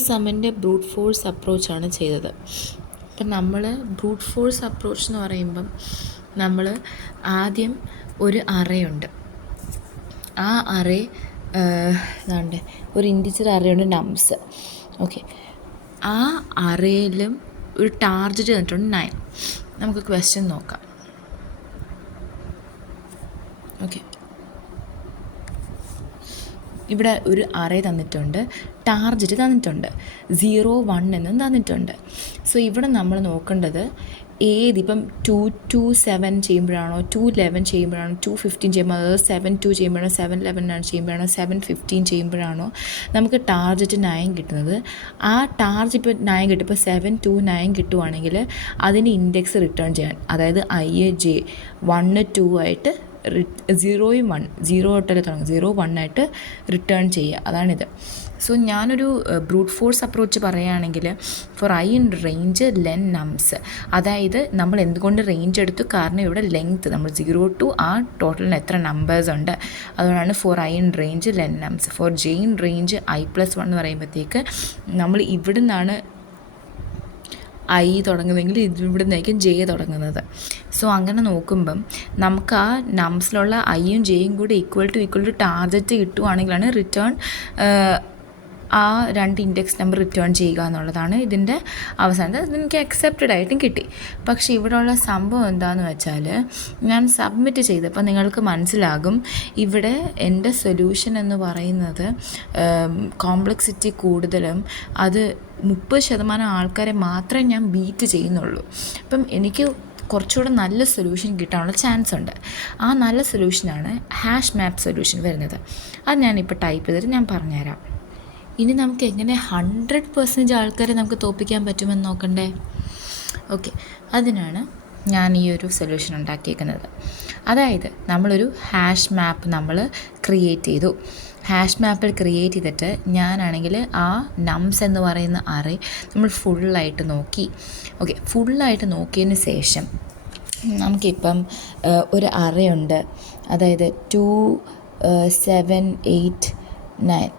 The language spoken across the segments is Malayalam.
സമ്മിൻ്റെ ബ്രൂട്ട് ഫോഴ്സ് അപ്രോച്ചാണ് ചെയ്തത്. അപ്പം നമ്മൾ ബ്രൂട്ട് ഫോഴ്സ് അപ്രോച്ച് എന്ന് പറയുമ്പം നമ്മൾ ആദ്യം ഒരു അറയുണ്ട്. ആ അറേ ഇതാണ്ട് ഒരു ഇൻഡിജർ അറയുണ്ട് നംസ്. ഓക്കെ, ആ അറയിലും ഒരു ടാർഗറ്റ് തന്നിട്ടുണ്ട് 9. നമുക്ക് ക്വസ്റ്റ്യൻ നോക്കാം. ഓക്കെ, ഇവിടെ ഒരു അറേ തന്നിട്ടുണ്ട്, ടാർഗറ്റ് തന്നിട്ടുണ്ട്, 0, 1 എന്നും തന്നിട്ടുണ്ട്. സോ ഇവിടെ നമ്മൾ നോക്കേണ്ടത് ഏതിപ്പം 2, 2, 7 ചെയ്യുമ്പോഴാണോ, 2, 11 ചെയ്യുമ്പോഴാണോ, 2, 15 ചെയ്യുമ്പോൾ, അതായത് 7, 2 ചെയ്യുമ്പോഴാണോ, 7, 11 ചെയ്യുമ്പോഴാണോ, 7, 15 ചെയ്യുമ്പോഴാണോ നമുക്ക് ടാർഗറ്റ് 9 കിട്ടുന്നത്. ആ ടാർഗറ്റ് ഇപ്പോൾ 9 കിട്ടും. ഇപ്പോൾ 7, 2, 9 കിട്ടുവാണെങ്കിൽ അതിന് ഇൻഡെക്സ് റിട്ടേൺ ചെയ്യാൻ, അതായത് I, J 1, 2 ആയിട്ട് 0, 1, 0 തൊട്ടല്ലേ തുടങ്ങും, 0, 1 ആയിട്ട് റിട്ടേൺ ചെയ്യുക. അതാണിത്. സോ ഞാനൊരു ബ്രൂട്ട് ഫോഴ്സ് അപ്രോച്ച് പറയുകയാണെങ്കിൽ four I in range len നംസ്, അതായത് നമ്മൾ എന്തുകൊണ്ട് റേഞ്ച് എടുത്തു, കാരണം ഇവിടെ ലെങ്ത്ത് നമ്മൾ 0 to ആ ടോട്ടലിന് എത്ര നമ്പേഴ്സ് ഉണ്ട്, അതുകൊണ്ടാണ് for I in range len nums. For J in range I+1 എന്ന് പറയുമ്പോഴത്തേക്ക് നമ്മൾ ഇവിടെ നിന്നാണ് I തുടങ്ങുന്നതെങ്കിൽ ഇവിടെ നിന്നായിരിക്കും J തുടങ്ങുന്നത്. സോ അങ്ങനെ നോക്കുമ്പം നമുക്ക് ആ നംസിലുള്ള Iയും Jയും കൂടി ഈക്വൽ ടു ടാർഗറ്റ് കിട്ടുവാണെങ്കിലാണ് റിട്ടേൺ ആ 2 ഇൻഡെക്സ് നമ്പർ റിട്ടേൺ ചെയ്യുക എന്നുള്ളതാണ് ഇതിൻ്റെ അവസാനത്തെ. അതെനിക്ക് അക്സെപ്റ്റഡ് ആയിട്ടും കിട്ടി. പക്ഷേ ഇവിടെയുള്ള സംഭവം എന്താണെന്ന് വെച്ചാൽ ഞാൻ സബ്മിറ്റ് ചെയ്തപ്പോൾ നിങ്ങൾക്ക് മനസ്സിലാകും ഇവിടെ എൻ്റെ സൊല്യൂഷൻ എന്ന് പറയുന്നത് കോംപ്ലക്സിറ്റി കൂടുതലും അത് 30% ആൾക്കാരെ മാത്രമേ ഞാൻ ബീറ്റ് ചെയ്യുന്നുള്ളൂ. അപ്പം എനിക്ക് കുറച്ചുകൂടെ നല്ല സൊല്യൂഷൻ കിട്ടാനുള്ള ചാൻസ് ഉണ്ട്. ആ നല്ല സൊല്യൂഷനാണ് ഹാഷ് മാപ്പ് സൊല്യൂഷൻ വരുന്നത്. അത് ഞാനിപ്പോൾ ടൈപ്പ് ചെയ്തിട്ട് ഞാൻ പറഞ്ഞുതരാം. ഇനി നമുക്ക് എങ്ങനെ 100% ആൾക്കാരെ നമുക്ക് തോൽപ്പിക്കാൻ പറ്റുമെന്ന് നോക്കണ്ടേ? ഓക്കെ, അതിനാണ് ഞാൻ ഈ ഒരു സൊല്യൂഷൻ ഉണ്ടാക്കിയേക്കുന്നത്. അതായത് നമ്മളൊരു ഹാഷ് മാപ്പ് നമ്മൾ ക്രിയേറ്റ് ചെയ്തു. ഹാഷ് മാപ്പിൽ ക്രിയേറ്റ് ചെയ്തിട്ട് ഞാനാണെങ്കിൽ ആ നംസ് എന്ന് പറയുന്ന അറേ നമ്മൾ ഫുള്ളായിട്ട് നോക്കി. ഓക്കെ, ഫുള്ളായിട്ട് നോക്കിയതിന് ശേഷം നമുക്കിപ്പം ഒരു അറേ ഉണ്ട്, അതായത് 2, 7, 8, 9,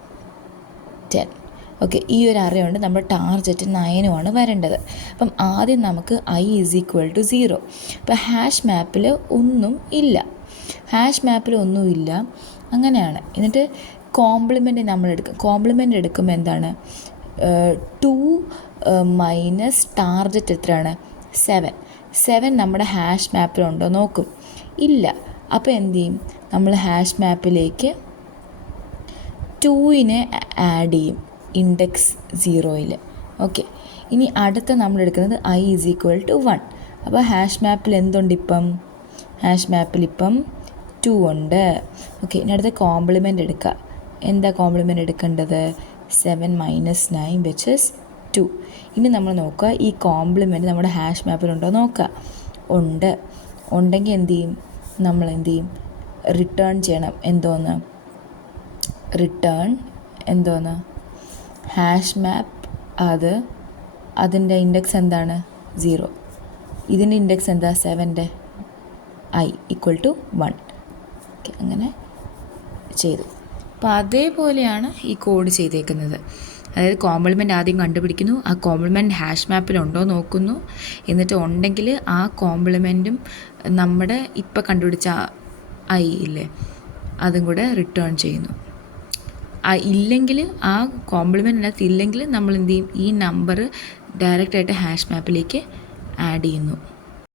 10. ഓക്കെ, ഈ ഒരു അറയുണ്ട്. നമ്മുടെ ടാർഗറ്റ് 9 വരേണ്ടത്. അപ്പം ആദ്യം നമുക്ക് I = 0. അപ്പം ഹാഷ് മാപ്പിൽ ഒന്നും ഇല്ല, അങ്ങനെയാണ്. എന്നിട്ട് കോംപ്ലിമെൻ്റ് നമ്മൾ എടുക്കും. കോംപ്ലിമെൻ്റ് എടുക്കുമ്പോൾ എന്താണ്, 2 മൈനസ് ടാർഗറ്റ് എത്രയാണ്, 7 നമ്മുടെ ഹാഷ് മാപ്പിലുണ്ടോ നോക്കും, ഇല്ല. അപ്പോൾ എന്ത് ചെയ്യും, നമ്മൾ ഹാഷ് മാപ്പിലേക്ക് 2 ആഡ് ചെയ്യും ഇൻഡെക്സ് 0. ഓക്കെ, ഇനി അടുത്ത നമ്മൾ എടുക്കുന്നത് I = 1. അപ്പോൾ ഹാഷ് മാപ്പിൽ എന്തുണ്ട്, ഹാഷ് മാപ്പിൽ 2 ഉണ്ട്. ഓക്കെ, ഇനി അടുത്ത കോംപ്ലിമെൻ്റ് എടുക്കുക. എന്താ കോംപ്ലിമെൻ്റ് എടുക്കേണ്ടത്, 7 - 9 which is 2. ഇനി നമ്മൾ നോക്കുക ഈ കോംപ്ലിമെൻ്റ് നമ്മുടെ ഹാഷ് മാപ്പിലുണ്ടോ നോക്കുക. ഉണ്ടെങ്കിൽ എന്ത് ചെയ്യും, നമ്മൾ റിട്ടേൺ ചെയ്യണം. എന്തോന്ന് ഹാഷ് മാപ്പ്, അതിൻ്റെ ഇൻഡെക്സ് എന്താണ്, 0. ഇതിൻ്റെ ഇൻഡെക്സ് എന്താ, 7ൻ്റെ I = 1. ഓക്കെ, അങ്ങനെ ചെയ്തു. അപ്പോൾ അതേപോലെയാണ് ഈ കോഡ് ചെയ്തേക്കുന്നത്. അതായത് കോംപ്ലിമെൻ്റ് ആദ്യം കണ്ടുപിടിക്കുന്നു, ആ കോംപ്ലിമെൻ്റ് ഹാഷ് മാപ്പിലുണ്ടോ നോക്കുന്നു, എന്നിട്ട് ഉണ്ടെങ്കിൽ ആ കോംപ്ലിമെൻറ്റും നമ്മുടെ ഇപ്പോൾ കണ്ടുപിടിച്ച I ഇല്ലേ അതും കൂടെ റിട്ടേൺ ചെയ്യുന്നു. ഇല്ലെങ്കിൽ ആ കോംപ്ലിമെൻ്റ് അതിനകത്ത് ഇല്ലെങ്കിൽ നമ്മൾ എന്ത് ചെയ്യും, ഈ നമ്പർ ഡയറക്റ്റായിട്ട് ഹാഷ് മാപ്പിലേക്ക് ആഡ് ചെയ്യുന്നു.